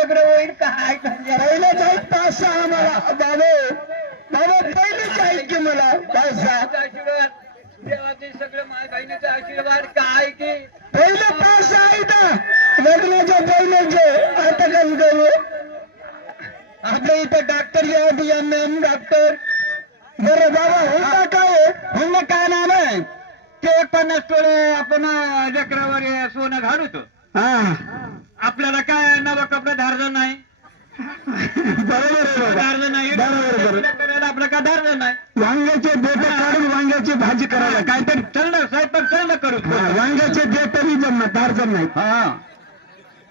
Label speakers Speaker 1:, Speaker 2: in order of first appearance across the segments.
Speaker 1: होईल काय
Speaker 2: पहिले जाईल पाच सहा मला बाबा बाबा पहिले जाईल की मला? पाच सहा
Speaker 1: देवाचे सगळं माझ्या बहिणीचा आशीर्वाद काय की?
Speaker 2: पहिले पाच सहा आहे ना लग्नाच्या आता करू.
Speaker 1: आपल्या इथं डॉक्टर या एम एम डॉक्टर
Speaker 2: बरं बाबा होता काय
Speaker 1: म्हणलं काय नाव आहे? ते पन्नास तोळे आपण लेकरावर सोनं घालतो
Speaker 2: हा.
Speaker 1: आपल्याला काय नवा कपडे धारलं नाही. धारलं नाही.
Speaker 2: बरोबर, बरोबर.
Speaker 1: करायला आपलं काय धारलं नाही.
Speaker 2: वांग्याचे देठ काढून वांग्याची भाजी करायला काय
Speaker 1: काहीतरी चाललं स्वयंपाक चाललं करू
Speaker 2: हा, वांग्याचे देठ बी जमणार धारजण नाही.
Speaker 1: हा.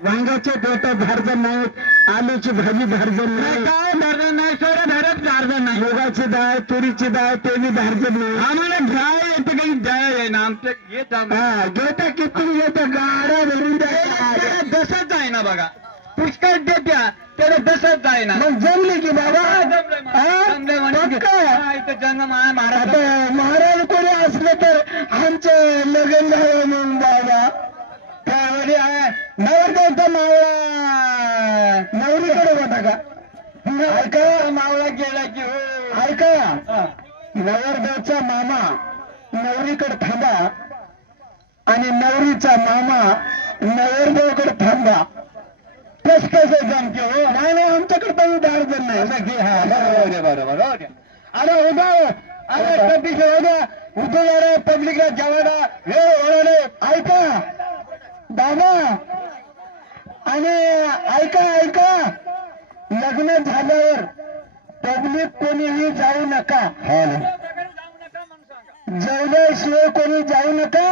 Speaker 2: वांग्याचे देठ धारजण नाहीत आलूची भाजी धारजण नाही
Speaker 1: काय धारलं नाही सोडं धरत धारलं नाही.
Speaker 2: मुगाची डाळ तुरीची डाळ ते बी धारजण नाही.
Speaker 1: आम्हाला गाय येते काही गाय आहे ना आमचं येत
Speaker 2: हा घेता किती येतं गाड्या भरून द्या.
Speaker 1: दसच आहे ना बघा. पुष्कळ देत्या त्याला दसच आहे ना.
Speaker 2: मग जमले की बाबा.
Speaker 1: जमलंय मला.
Speaker 2: हा?
Speaker 1: जमलंय म्हणे.
Speaker 2: पक्का?
Speaker 1: इथं जन्म आहे महाराज.
Speaker 2: आता महाराज कोणी असलं तर आमचं लग्न झालं मग बाबा.
Speaker 1: त्यावेळी आहे
Speaker 2: नवरदेवचा मावळा. नवरीकडे होता का ऐका.
Speaker 1: मावळा गेला की हो.
Speaker 2: ऐका.
Speaker 1: हा.
Speaker 2: नवरदेवचा मामा नवरीकडे थांबा आणि नवरीचा मामा नवरदेवकडे थांबा. कस कसं जमते हो? नाही नाही आमच्याकडे पण उदाहरण नाही. असं घे हा. बरोबर आहे, बरोबर हो द्या. अरे उद्या अरे कधीच उद्या उद्या पब्लिकला जेवायला. वेळ ओळखले ऐका. दादा आणि ऐका ऐका. लग्न झाल्यावर पब्लिक कोणीही जाऊ नका. जेवल्याशिवाय कोणी जाऊ नका.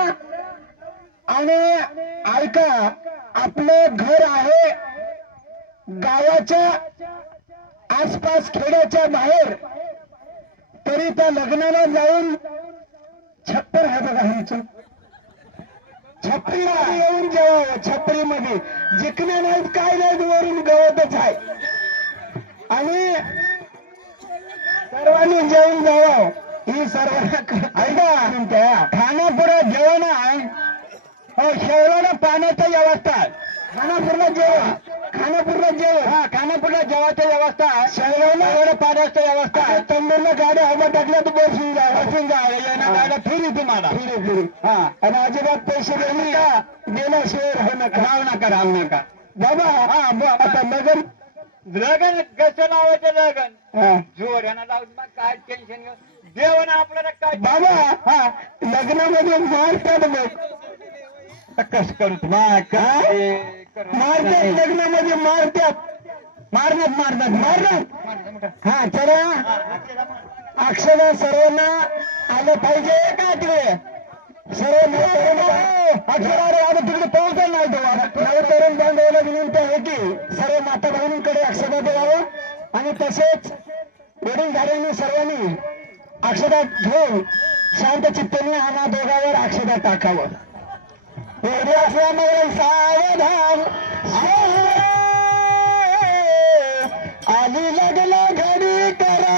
Speaker 2: आणि ऐका आपलं घर आहे गावाच्या आसपास खेड्याच्या बाहेर. तरी त्या लग्नाला जाऊन छप्पर आहे बघा छपरीमध्ये येऊन जेवावं छपरीमध्ये जिकणे नाहीत काय नाहीत वरून गवतच आहे. आणि सर्वांनी जेवून जावं. ही सर्वांना ऐका खानापुरात जेवण आहे. हो शेवळाला पाण्याची व्यवस्था आहे. खानापूरला जेवा. खानापूरला जेव हा खानापूरला जेवायची व्यवस्था एवढं पाण्याची व्यवस्था आहे. तंबूरला गाड्या हवा टाकल्या तर बसून जा. बसून जा. येणं गाड्या फिरी तुम्हाला. Free free. हा. आणि अजिबात पैसे देऊ नका. गेल्याशिवाय राहू नका. राहू नका राहू नका. बाबा हा आता नगर
Speaker 1: लगन कसं लावायचं लगन?
Speaker 2: हा.
Speaker 1: जोर यांना लावून मग काय टेन्शन घेऊ? देवानं आपल्याला काय
Speaker 2: बाबा हा. लग्नामध्ये मारतात बघ.
Speaker 1: कस करू
Speaker 2: मारतात लग्नामध्ये मारतात मारण्यात मारतात मारण्यात हा चला. अक्षरा सर्वांना आलं पाहिजे का तिकडे? सर्व अक्षरा रे आता तिकडे पोहोचल नाही तो नव तरुण बांधवाला विनंती आहे की सर्व माता बहिणींकडे अक्षता द्यावं. आणि तसेच वडील झाल्याने सर्वांनी अक्षता घेऊन शांत चित्तेने आम्हा दोघावर अक्षता टाकावं. सावधान. आली लगला घडी करा.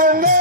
Speaker 2: Mama.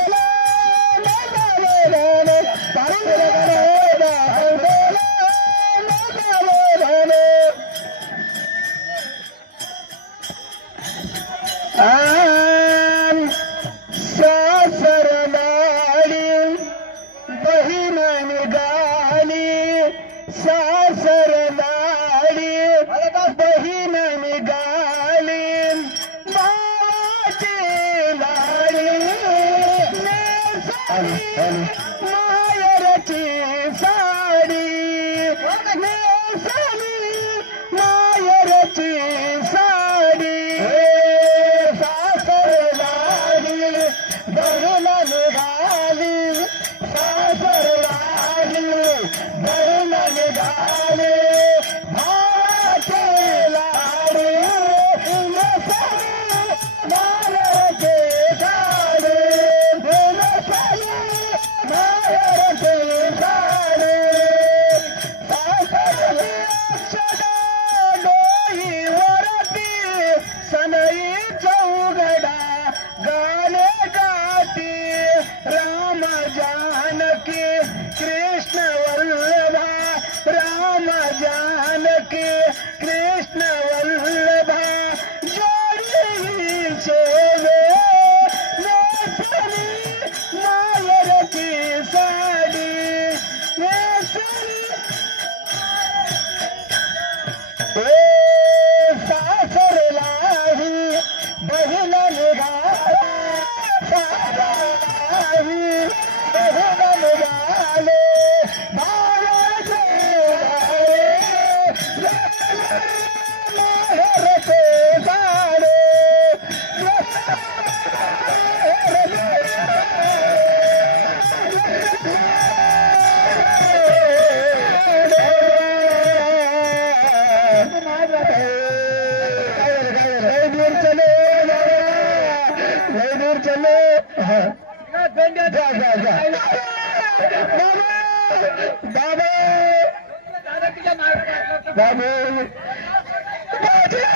Speaker 2: Vamos! Bom dia!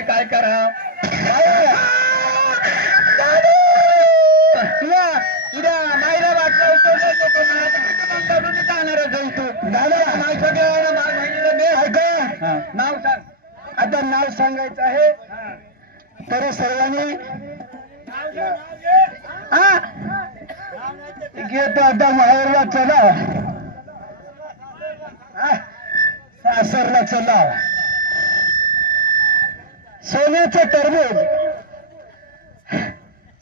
Speaker 2: नाही काय करा? उद्या मायला वाटलं काढून जाणार दादा! नाव मी नाव सांग. आता नाव सांगायचं आहे. तर सर्वांनी घेतो आता माहेरला चला. सासरला चला. सोन्याचं टरबूज.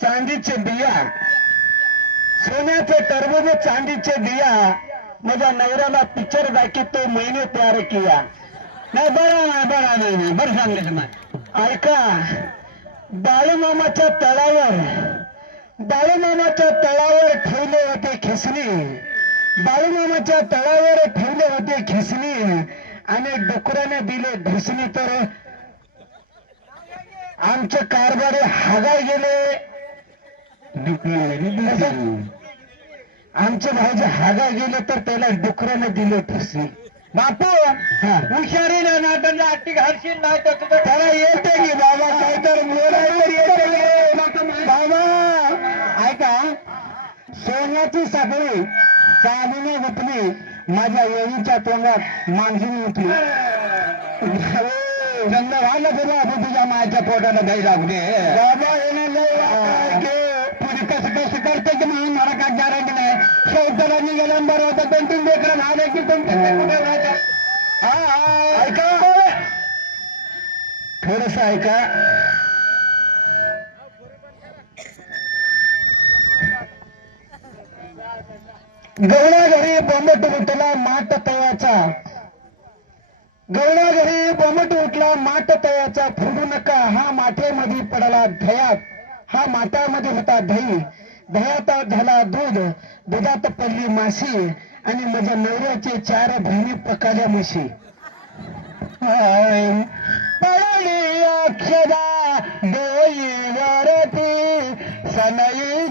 Speaker 2: चांदीचे बिया. सोन्याचे टरबूज चांदीचे बिया. माझ्या नवऱ्याला पिक्चर दाखी तो महिने तयार किया. नाही बरा नाही बरा नाही नाही बरं सांगितलं नाही ऐका बाळूमामाच्या तळावर बाळूमामाच्या तळावर ठेवले होते खिसणी. बाळूमामाच्या तळावर ठेवले होते खिसणी. आणि डुकराने दिले ढिसणी तर आमचे कारभारी हागाय गेले. आमचे भाऊजे हागा गेले तर त्याला डुकराने दिले ठसणी बापू हुशारीने ना त्यांना आट्टी घालशील नाही तर तुझं त्याला येते की बाबा काय तर बोलायवर येते बाबा. ऐका सोन्याची साखळी चालूने गुतली माझ्या येळीच्या तोंडात मांजून उठली. व्हायला तुला आता तुझ्या मायच्या पोटाला दही लागू दे. बाबा तुझी कसं कसं करते की म्हणून मला काय गॅरंटी नाही. शेवटाला निघाल्या बरं होतं दोन तीन लेकरं झाले की तुमचे ऐका. थोडस ऐका. गवळा घरी बोंबट उठला माट तयाचा गवळा घरी बोंबट उठला माट तयाचा फिरू नका. हा माठेमध्ये पडला धयात. हा माठामध्ये होता दही. दह्यात झाला दूध. दुधात पडली माशी आणि माझ्या नवऱ्याचे चार बहिणी पकाल्या म्हशी. पळली अक्षदा अक्षरा डोईवरती. सनई